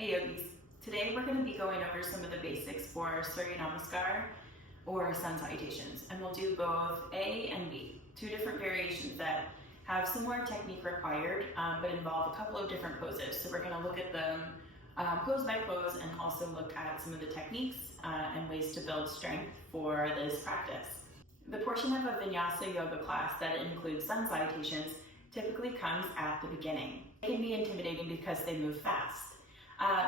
Hey yogis, today we're going to be going over some of the basics for Surya Namaskara or sun salutations, and we'll do both A and B, two different variations that have similar technique required but involve a couple of different poses. So we're going to look at them pose by pose and also look at some of the techniques and ways to build strength for this practice. The portion of a vinyasa yoga class that includes sun salutations typically comes at the beginning. It can be intimidating because they move fast.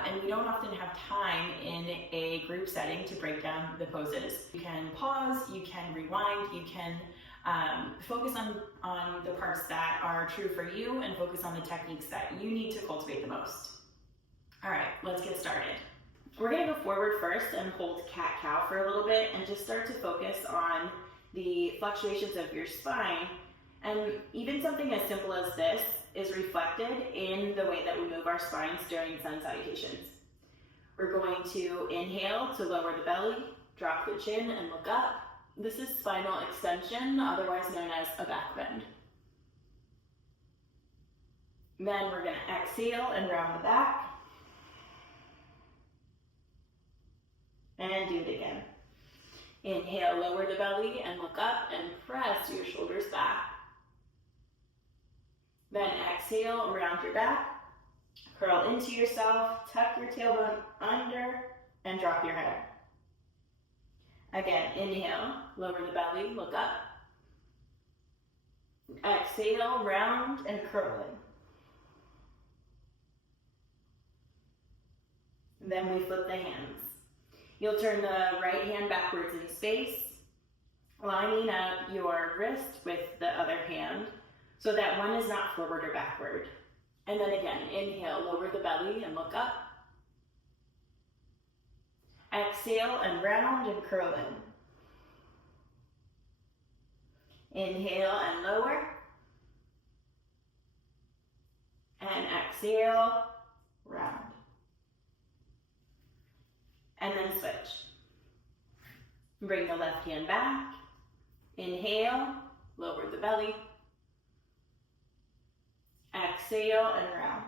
And we don't often have time in a group setting to break down the poses. You can pause, you can rewind, you can focus on the parts that are true for you and focus on the techniques that you need to cultivate the most. All right, let's get started. We're gonna go forward first and hold cat-cow for a little bit and just start to focus on the fluctuations of your spine. And even something as simple as this is reflected in the way that we move our spines during sun salutations. We're going to inhale to lower the belly, drop the chin and look up. This is spinal extension, otherwise known as a back bend. Then we're going to exhale and round the back. And do it again. Inhale, lower the belly and look up and press your shoulders back. Then exhale, round your back, curl into yourself, tuck your tailbone under, and drop your head. Again, inhale, lower the belly, look up. Exhale, round and curl in. Then we flip the hands. You'll turn the right hand backwards in space, lining up your wrist with the other hand, so that one is not forward or backward. And then again, inhale, lower the belly and look up. Exhale and round and curl in. Inhale and lower. And exhale, round. And then switch. Bring the left hand back. Inhale, lower the belly. Exhale and round.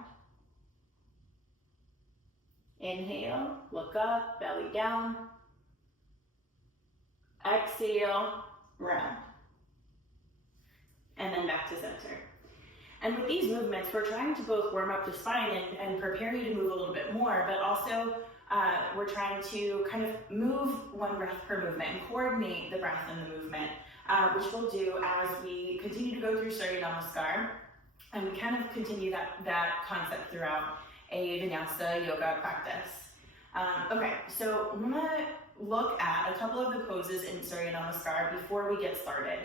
Inhale, look up, belly down. Exhale, round. And then back to center. And with these movements, we're trying to both warm up the spine and prepare you to move a little bit more, but also we're trying to kind of move one breath per movement and coordinate the breath and the movement, which we'll do as we continue to go through Surya Namaskara. And we kind of continue that concept throughout a vinyasa yoga practice. Okay, so I'm gonna look at a couple of the poses in Surya Namaskara before we get started.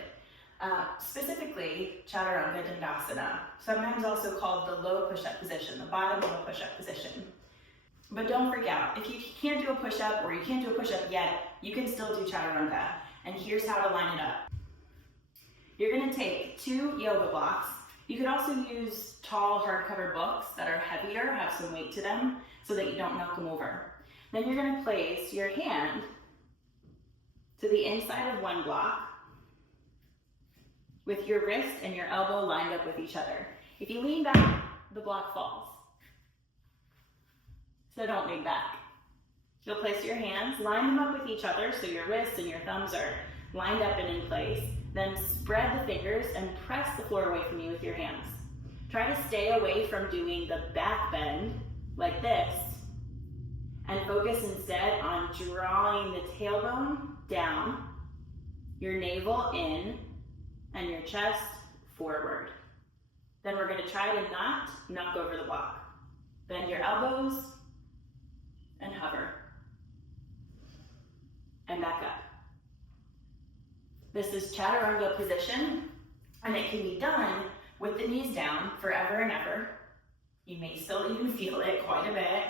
Specifically, chatarunga dandasana, sometimes also called the low push-up position, the bottom of a push-up position. But don't freak out. If you can't do a push-up or you can't do a push-up yet, you can still do chaturanga. And here's how to line it up. You're gonna take 2 yoga blocks. You could also use tall hardcover books that are heavier, have some weight to them, so that you don't knock them over. Then you're going to place your hand to the inside of one block with your wrist and your elbow lined up with each other. If you lean back, the block falls. So don't lean back. You'll place your hands, line them up with each other so your wrists and your thumbs are lined up and in place. Then spread the fingers and press the floor away from you with your hands. Try to stay away from doing the back bend like this and focus instead on drawing the tailbone down, your navel in, and your chest forward. Then we're going to try to not knock over the block. Bend your elbows and hover. And back up. This is chaturanga position, and it can be done with the knees down forever and ever. You may still even feel it quite a bit.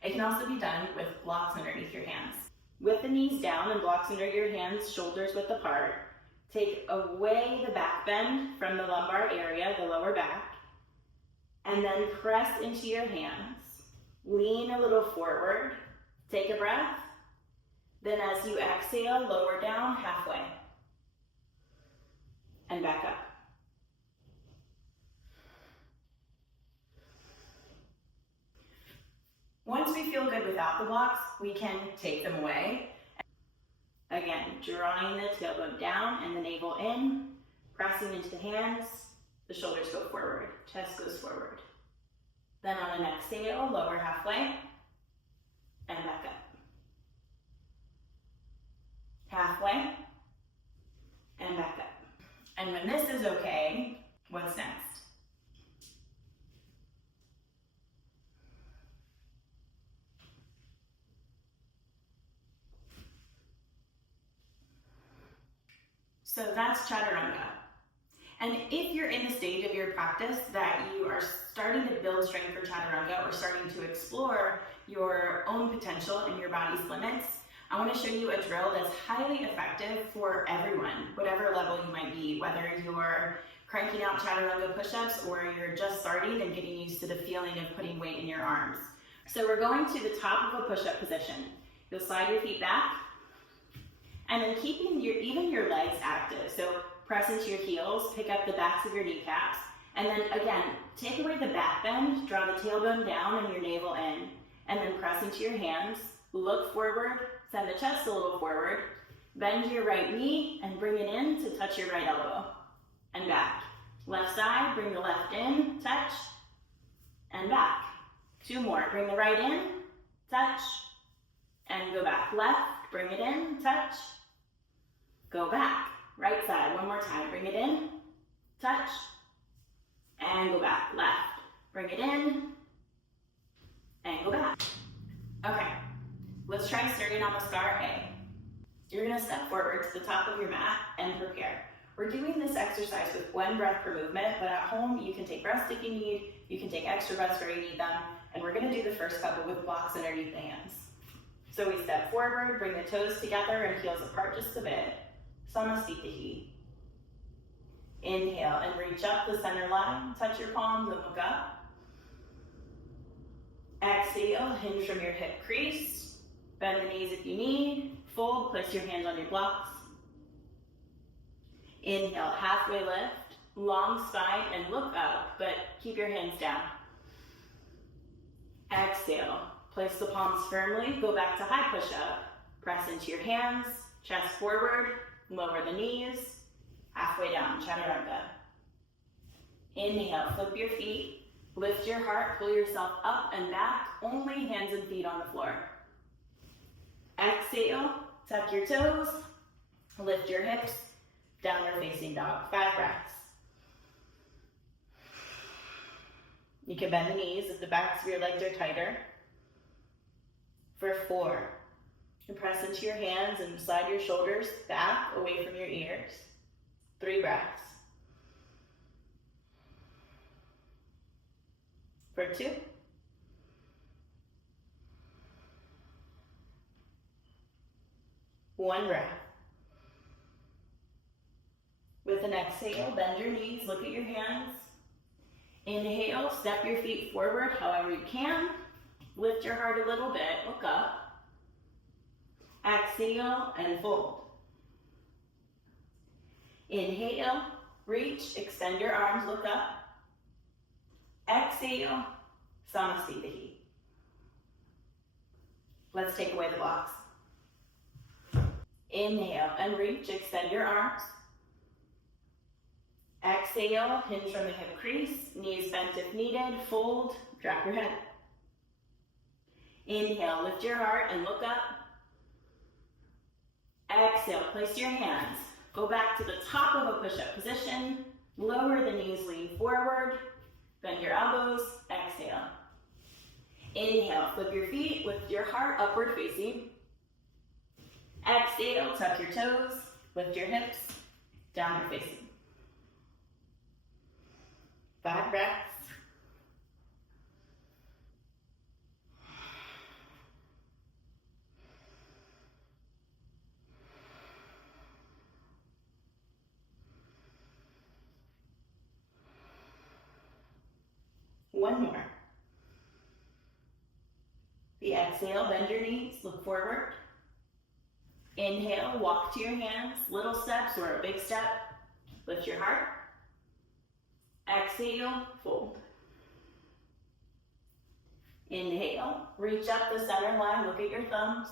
It can also be done with blocks underneath your hands. With the knees down and blocks under your hands, shoulders width apart, take away the back bend from the lumbar area, the lower back, and then press into your hands. Lean a little forward, take a breath, then as you exhale, lower down halfway. And back up. Once as we feel good without the blocks, we can take them away. Again, drawing the tailbone down and the navel in, pressing into the hands, the shoulders go forward, chest goes forward. Then on an exhale, lower halfway, and back up. Halfway, and back up. And when this is okay, what's next? So that's chaturanga. And if you're in the stage of your practice that you are starting to build strength for chaturanga or starting to explore your own potential and your body's limits, I want to show you a drill that's highly effective for everyone, whatever level you might be, whether you're cranking out chaturanga push-ups or you're just starting and getting used to the feeling of putting weight in your arms. So we're going to the top of a push-up position. You'll slide your feet back, and then keeping even your legs active. So press into your heels, pick up the backs of your kneecaps, and then again, take away the back bend, draw the tailbone down and your navel in, and then press into your hands, look forward, send the chest a little forward, bend your right knee and bring it in to touch your right elbow, and back. Left side, bring the left in, touch, and back. 2 more, bring the right in, touch, and go back. Left, bring it in, touch, go back. Right side, 1 more time, bring it in, touch, and go back. Left, bring it in, and go back. Okay, let's try Surya Namaskara A. You're gonna step forward to the top of your mat and prepare. We're doing this exercise with 1 breath per movement, but at home you can take breaths if you need, you can take extra breaths where you need them, and we're gonna do the first couple with blocks underneath the hands. So we step forward, bring the toes together and heels apart just a bit. Samasthiti. Inhale and reach up the center line, touch your palms and look up. Exhale, hinge from your hip crease, bend the knees if you need, fold, place your hands on your blocks. Inhale, halfway lift, long spine and look up, but keep your hands down. Exhale, place the palms firmly, go back to high push-up, press into your hands, chest forward, lower the knees, halfway down, chaturanga. Inhale, flip your feet, lift your heart, pull yourself up and back, only hands and feet on the floor. Exhale, tuck your toes, lift your hips, downward facing dog, 5 breaths. You can bend the knees if the backs of your legs are tighter. For 4. And press into your hands and slide your shoulders back away from your ears. 3 breaths. For 2. One breath. With an exhale, bend your knees, look at your hands. Inhale, step your feet forward however you can. Lift your heart a little bit, look up. Exhale and fold. Inhale, reach, extend your arms, look up. Exhale, Samasthiti. Let's take away the blocks. Inhale and reach, extend your arms. Exhale, hinge from the hip crease, knees bent if needed, fold, drop your head. Inhale, lift your heart and look up. Exhale, place your hands. Go back to the top of a push-up position. Lower the knees, lean forward. Bend your elbows, exhale. Inhale, flip your feet, lift your heart upward facing. Exhale, tuck your toes, lift your hips, downward facing. 5 breaths. One more. The exhale, bend your knees, look forward. Inhale, walk to your hands, little steps or a big step. Lift your heart. Exhale, fold. Inhale, reach up the center line, look at your thumbs.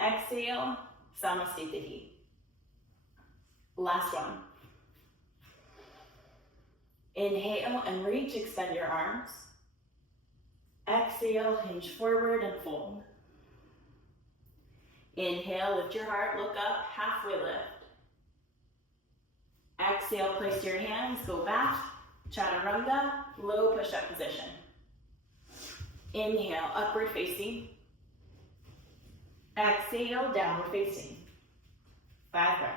Exhale, Samasthiti. Last one. Inhale and reach, extend your arms. Exhale, hinge forward and fold. Inhale, lift your heart, look up, halfway lift. Exhale, place your hands, go back, chaturanga, low push-up position. Inhale, upward facing. Exhale, downward facing. 5 breaths.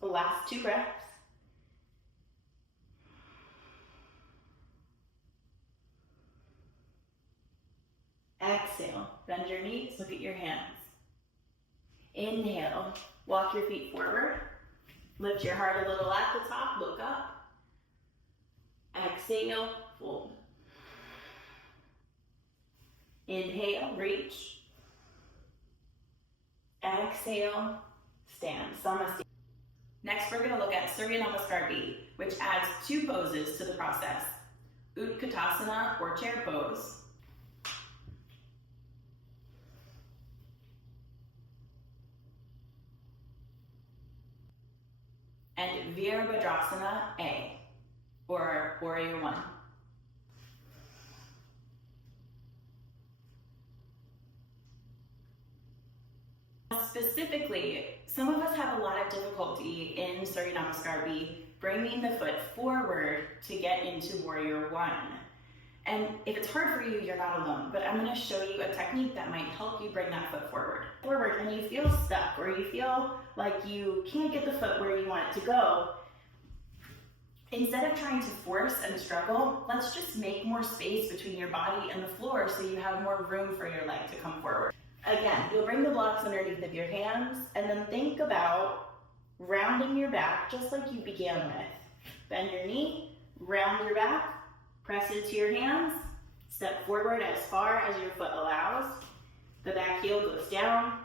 The last 2 breaths. Exhale, bend your knees, look at your hands. Inhale, walk your feet forward. Lift your heart a little at the top, look up. Exhale, fold. Inhale, reach. Exhale, stand. Samasthiti. Next, we're going to look at Surya Namaskara B, which adds 2 poses to the process. Utkatasana, or chair pose. And Virabhadrasana A, or Warrior 1. Specifically, some of us have a lot of difficulty in Surya Namaskara B, bringing the foot forward to get into Warrior 1. And if it's hard for you, you're not alone, but I'm going to show you a technique that might help you bring that foot forward. And you feel stuck, or you feel like you can't get the foot where you want it to go. Instead of trying to force and struggle, let's just make more space between your body and the floor so you have more room for your leg to come forward. Again, you'll bring the blocks underneath of your hands, and then think about rounding your back just like you began with. Bend your knee, round your back, press into your hands, step forward as far as your foot allows. The back heel goes down,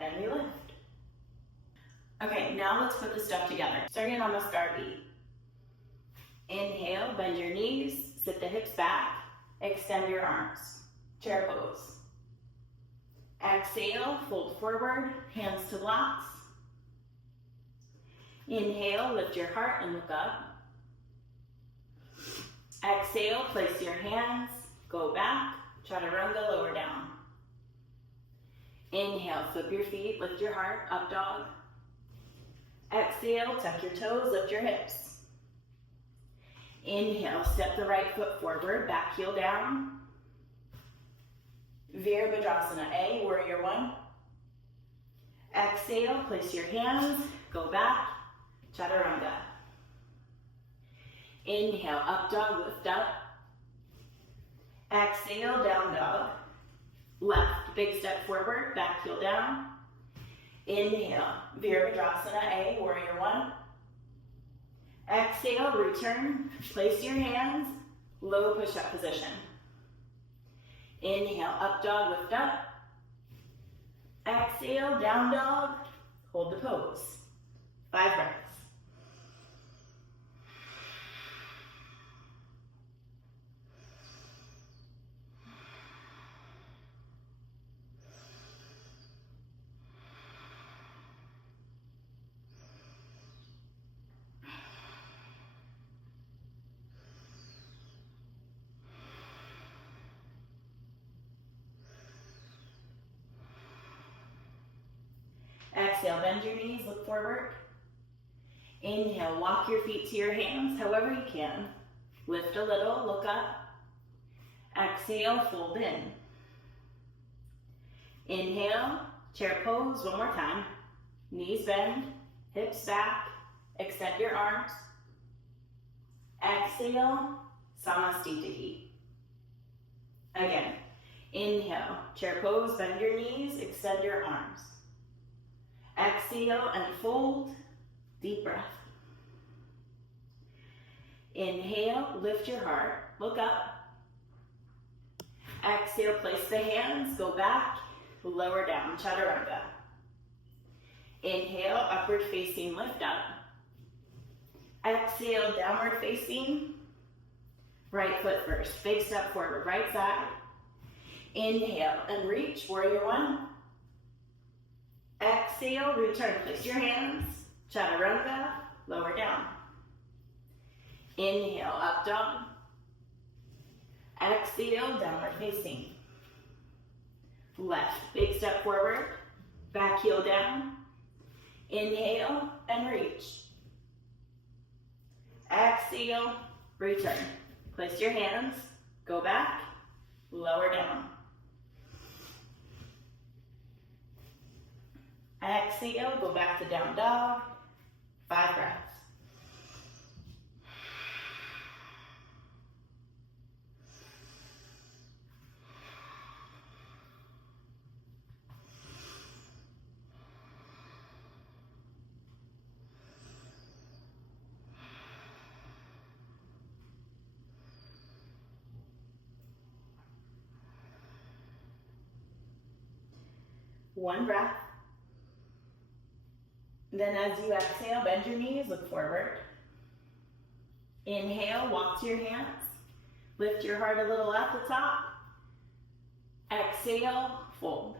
and we lift. Okay, now let's put the stuff together. Surya Namaskara B. Inhale, bend your knees, sit the hips back, extend your arms. Chair pose. Exhale, fold forward, hands to blocks. Inhale, lift your heart and look up. Exhale, place your hands, go back, chaturanga, lower down. Inhale, flip your feet, lift your heart, up dog. Exhale, tuck your toes, lift your hips. Inhale, step the right foot forward, back heel down. Virabhadrasana A, Warrior 1. Exhale, place your hands, go back, chaturanga. Inhale, up dog, lift up. Exhale, down dog. Left, big step forward, back heel down. Inhale, Virabhadrasana A, Warrior 1. Exhale, return, place your hands, low push-up position. Inhale, up dog, lift up. Exhale, down dog, hold the pose. 5 breaths. Exhale, bend your knees, look forward. Inhale, walk your feet to your hands, however you can. Lift a little, look up. Exhale, fold in. Inhale, chair pose, one more time. Knees bend, hips back, extend your arms. Exhale, Samasthiti. Again, inhale, chair pose, bend your knees, extend your arms. Exhale and fold, deep breath. Inhale, lift your heart, look up. Exhale, place the hands, go back, lower down, chaturanga. Inhale, upward facing, lift up. Exhale, downward facing, right foot first. Big step forward, right side. Inhale and reach, warrior one. Exhale, return, place your hands, chaturanga, lower down. Inhale, up dog. Exhale, downward facing. Left, big step forward, back heel down. Inhale and reach. Exhale, return. Place your hands, go back, lower down. Exhale, go back to down dog, 5 breaths. One breath. Then as you exhale, bend your knees, look forward. Inhale, walk to your hands. Lift your heart a little at the top. Exhale, fold.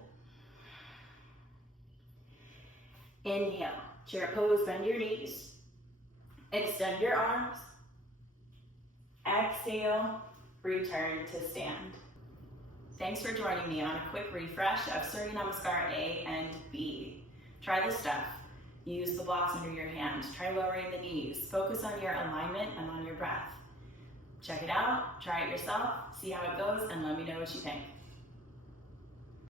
Inhale, chair pose, bend your knees. Extend your arms. Exhale, return to stand. Thanks for joining me on a quick refresh of Surya Namaskara A and B. Try this stuff. Use the blocks under your hand. Try lowering the knees. Focus on your alignment and on your breath. Check it out, try it yourself, see how it goes, and let me know what you think.